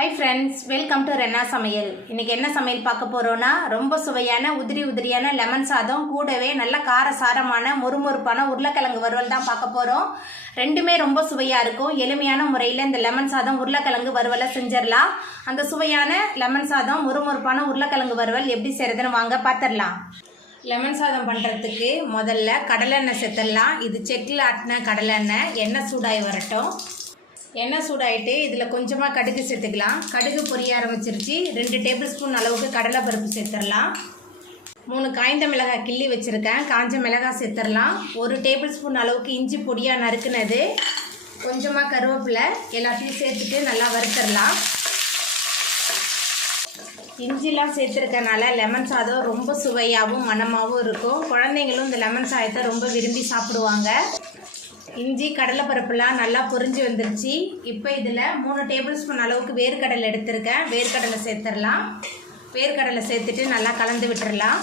Hi friends, welcome to Renna சமையல். இன்றைக்கி என்ன சமையல் பார்க்க போகிறோன்னா, ரொம்ப சுவையான உதிரியான லெமன் சாதம், கூடவே நல்ல காரசாரமான மொறுமொறுப்பான உருளைக்கிழங்கு வறுவல் தான் பார்க்க போகிறோம். ரெண்டுமே ரொம்ப சுவையாக இருக்கும். எளிமையான முறையில் இந்த லெமன் சாதம் உருளைக்கிழங்கு வறுவலை செஞ்சிடலாம். அந்த சுவையான லெமன் சாதம் மொறுமொறுப்பான உருளைக்கிழங்கு வறுவல் எப்படி செய்கிறதுன்னு வாங்க பார்த்துடலாம். லெமன் சாதம் பண்ணுறதுக்கு முதல்ல கடலெண்ணெய் சேர்த்துடலாம். இது செக்கில் ஆட்டின கடலெண்ணெய். எண்ணெய் சூடாகி வரட்டும். எண்ணெய் சூடாயிட்டு இதில் கொஞ்சமாக கடுகு சேர்த்துக்கலாம். கடுகு பொரிய ஆரம்பிச்சிருச்சு. 2 டேபிள் ஸ்பூன் அளவுக்கு கடலைப்பருப்பு சேர்த்துடலாம். 3 காய்ந்த மிளகாய் கிள்ளி வச்சுருக்கேன். காஞ்ச மிளகாய் சேர்த்துடலாம். 1 டேபிள் ஸ்பூன் அளவுக்கு இஞ்சி பொடியாக நறுக்குனது, கொஞ்சமாக கருவேப்பிலை, எல்லாத்தையும் சேர்த்துட்டு நல்லா வறுத்துடலாம். இஞ்சிலாம் சேர்த்துருக்கனால லெமன் சாதம் ரொம்ப சுவையாகவும் மணமாகவும் இருக்கும். குழந்தைங்களும் இந்த லெமன் சாதத்தை ரொம்ப விரும்பி சாப்பிடுவாங்க. இஞ்சி கடலைப்பருப்புலாம் நல்லா பொரிஞ்சு வந்துருச்சு. இப்போ இதில் 3 டேபிள் ஸ்பூன் அளவுக்கு வேர்க்கடலை எடுத்திருக்கேன். வேர்க்கடலை சேர்த்துடலாம். வேர்க்கடலை சேர்த்துட்டு நல்லா கலந்து விட்டுடலாம்.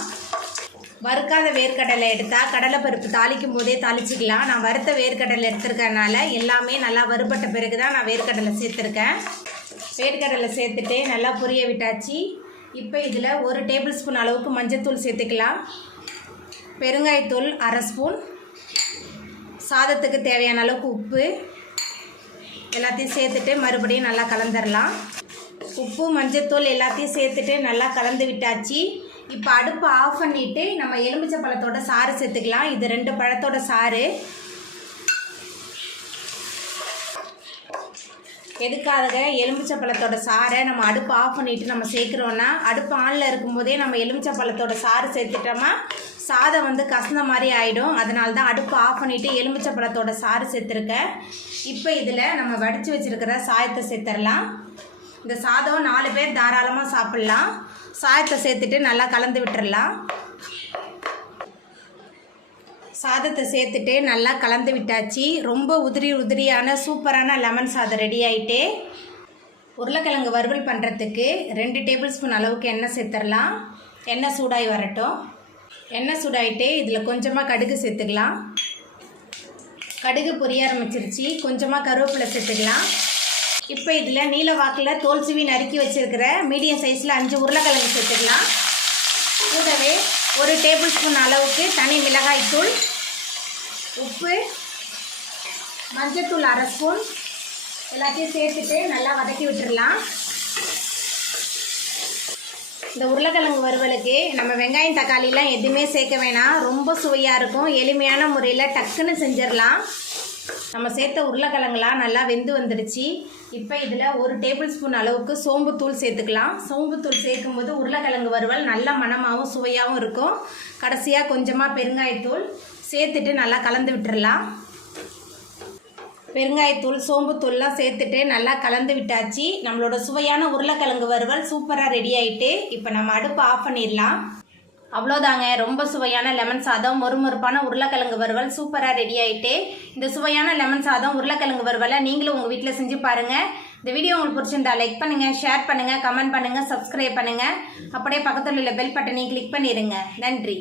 வறுக்காத வேர்க்கடலை எடுத்தால் கடலைப்பருப்பு தாளிக்கும் போதே தாளிச்சிக்கலாம். நான் வறுத்த வேர்க்கடலை எடுத்துருக்கனால எல்லாமே நல்லா வறுபட்ட பிறகு தான் நான் வேர்க்கடலை சேர்த்துருக்கேன். வேர்க்கடலை சேர்த்துட்டு நல்லா பொரிய விட்டாச்சு. இப்போ இதில் 1 டேபிள் ஸ்பூன் அளவுக்கு மஞ்சள்தூள் சேர்த்துக்கலாம். பெருங்காயத்தூள் 1/2 ஸ்பூன், சாதத்துக்கு தேவையான அளவுக்கு உப்பு, எல்லாத்தையும் சேர்த்துட்டு மறுபடியும் நல்லா கலந்துடலாம். உப்பு மஞ்சத்தூள் எல்லாத்தையும் சேர்த்துட்டு நல்லா கலந்து விட்டாச்சு. இப்போ அடுப்பை ஆஃப் பண்ணிவிட்டு நம்ம எலுமிச்சை பழத்தோட சாறு சேர்த்துக்கலாம். இது 2 பழத்தோட சாறு. எதுக்காக எலுமிச்சை பழத்தோட சாறை நம்ம அடுப்பு ஆஃப் பண்ணிவிட்டு நம்ம சேர்க்குறோன்னா, அடுப்பு ஆனில் இருக்கும்போதே நம்ம எலுமிச்சை பழத்தோட சாறு சேர்த்துட்டோமா சாதம் கசந்த மாதிரி ஆகிடும். அதனால தான் அடுப்பு ஆஃப் பண்ணிவிட்டு எலுமிச்சை பழத்தோட சாறு சேர்த்துருக்கேன். இப்போ இதில் நம்ம வடித்து வச்சுருக்கிற சாதத்தை சேர்த்துடலாம். இந்த சாதம் 4 பேர் தாராளமாக சாப்பிட்லாம். சாதத்தை சேர்த்துட்டு நல்லா கலந்து விட்டுடலாம். சாதத்தை சேர்த்துட்டு நல்லா கலந்து விட்டாச்சு. ரொம்ப உதிரியான சூப்பரான லெமன் சாதம் ரெடி ஆகிட்டு. உருளைக்கிழங்கு வறுவல் பண்ணுறதுக்கு 2 டேபிள் ஸ்பூன் அளவுக்கு எண்ணெய் சேர்த்துடலாம். எண்ணெய் சூடாகி வரட்டும். எண்ணெய் சூடாகிட்டு இதில் கொஞ்சமாக கடுகு சேர்த்துக்கலாம். கடுகு பொரிய ஆரம்பிச்சிருச்சு. கொஞ்சமாக கருவேப்பிலை சேர்த்துக்கலாம். இப்போ இதில் நீல வாக்கில் தோல் சீவி நறுக்கி வச்சுருக்கிற மீடியம் சைஸில் 5 உருளைக்கிழங்கு சேர்த்துக்கலாம். கூடவே 1 டேபிள் ஸ்பூன் அளவுக்கு தனி மிளகாய் தூள், உப்பு, மஞ்சத்தூள் 1/2 ஸ்பூன் எல்லாத்தையும் சேர்த்துட்டு நல்லா வதக்கி விட்டுடலாம். இந்த உருளைக்கிழங்கு வறுவலுக்கு நம்ம வெங்காயம் தக்காளிலாம் எதுவுமே சேர்க்க வேணாம். ரொம்ப சுவையாக இருக்கும். எளிமையான முறையில் டக்குன்னு செஞ்சிடலாம். நம்ம சேர்த்த உருளைக்கிழங்குலாம் நல்லா வெந்து வந்துடுச்சு. இப்போ இதில் 1 டேபிள் ஸ்பூன் அளவுக்கு சோம்புத்தூள் சேர்த்துக்கலாம். சோம்புத்தூள் சேர்க்கும்போது உருளைக்கிழங்கு வறுவல் நல்ல மணமாகவும் சுவையாகவும் இருக்கும். கடைசியாக கொஞ்சமாக பெருங்காயத்தூள் சேர்த்துட்டு நல்லா கலந்து விட்டுடலாம். பெருங்காயத்தூள் சோம்புத்தூள்லாம் சேர்த்துட்டு நல்லா கலந்து விட்டாச்சு. நம்மளோட சுவையான உருளைக்கிழங்கு வறுவல் சூப்பராக ரெடி ஆகிட்டு. இப்போ நம்ம அடுப்பு ஆஃப் பண்ணிடலாம். அவ்வளோதாங்க, ரொம்ப சுவையான லெமன் சாதம் மொறுமொறுப்பான உருளைக்கிழங்கு வறுவல் சூப்பராக ரெடி ஆகிட்டு. இந்த சுவையான லெமன் சாதம் உருளைக்கிழங்கு வறுவலை நீங்களும் உங்கள் வீட்டில் செஞ்சு பாருங்கள். இந்த வீடியோ உங்களுக்கு பிடிச்சிருந்தா லைக் பண்ணுங்கள், ஷேர் பண்ணுங்கள், கமெண்ட் பண்ணுங்கள், சப்ஸ்கிரைப் பண்ணுங்கள். அப்படியே பக்கத்தில் உள்ள பெல் பட்டனையும் கிளிக் பண்ணிடுங்க. நன்றி.